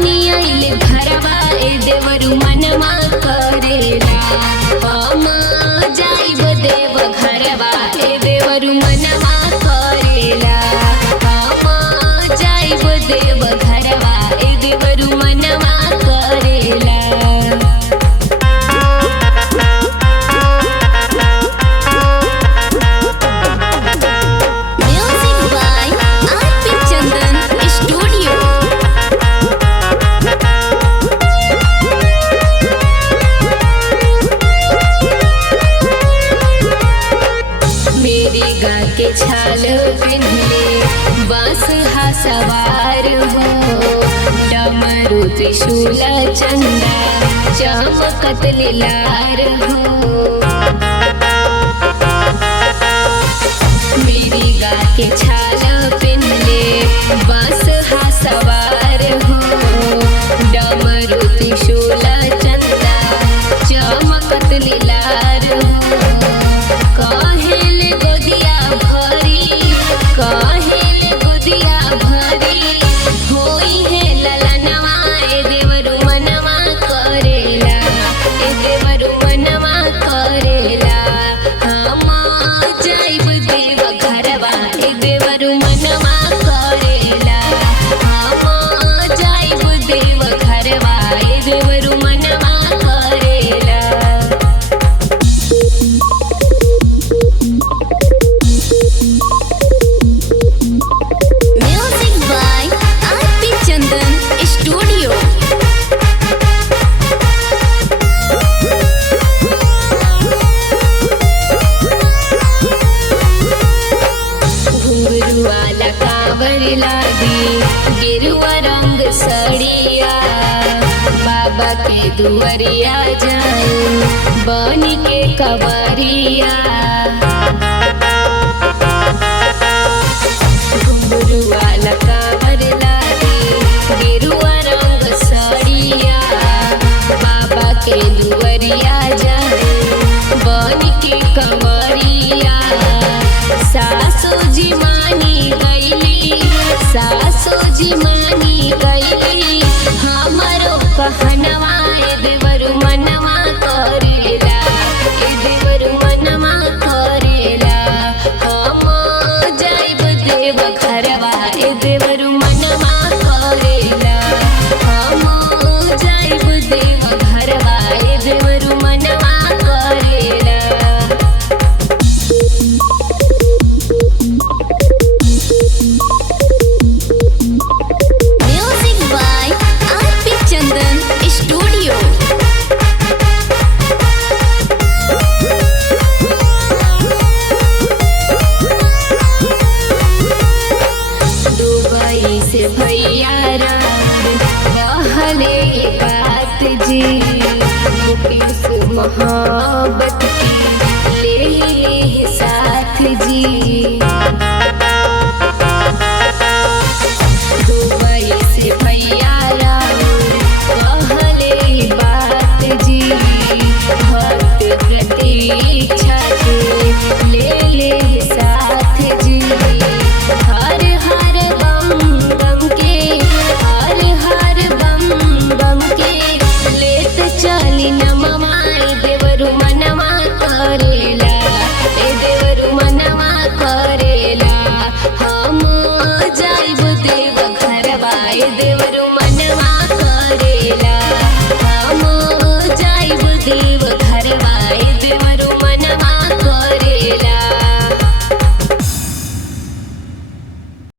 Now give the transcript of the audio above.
पानी आइल घरवा ए देवरु मनवा करेला हम जाइब देव घरवा ए देवरु मनवा करेला हम जाइब देव घरवा ए देवरु मनवा करेला। के छाल पिन्हले बस हा सवार हो डमरू त्रिशूल चंदा चमकत लीलार हो। मेरी गा के छाल पिन्हले बस हा सवार हो डमरू त्रिशूल चंदा चमकत लीलार हो। काहेले गोदिया भरी होई है ललनवा ए देवरु मनवा करेला ए देवरु मनवा करेला हम जाइब देव घरवा ए देवरु मनवा करेला हम जाइब देव घरवा ए देवरु मनवा करेला। गेरुआ रंग सड़िया बाबा के दुआरिया जाए बन के कवरिया घुंघरुआ कांवर लागी गेरुआ रंग सड़िया बाबा के दुआरिया जाए बन के कवरिया। सासू जी मानी गईली सासू जी मानी गईली हमारो कहनवा ए देवरु मनवा करेला ए देवरु मनवा करेला हम जाइब देव घरवा ए देवरु मनवा करेला हम जाइब देव घरवा ए देवरु मनवा करेला। भैया कहले बात जी मुकेश मोहब्बत की ले साथ जी।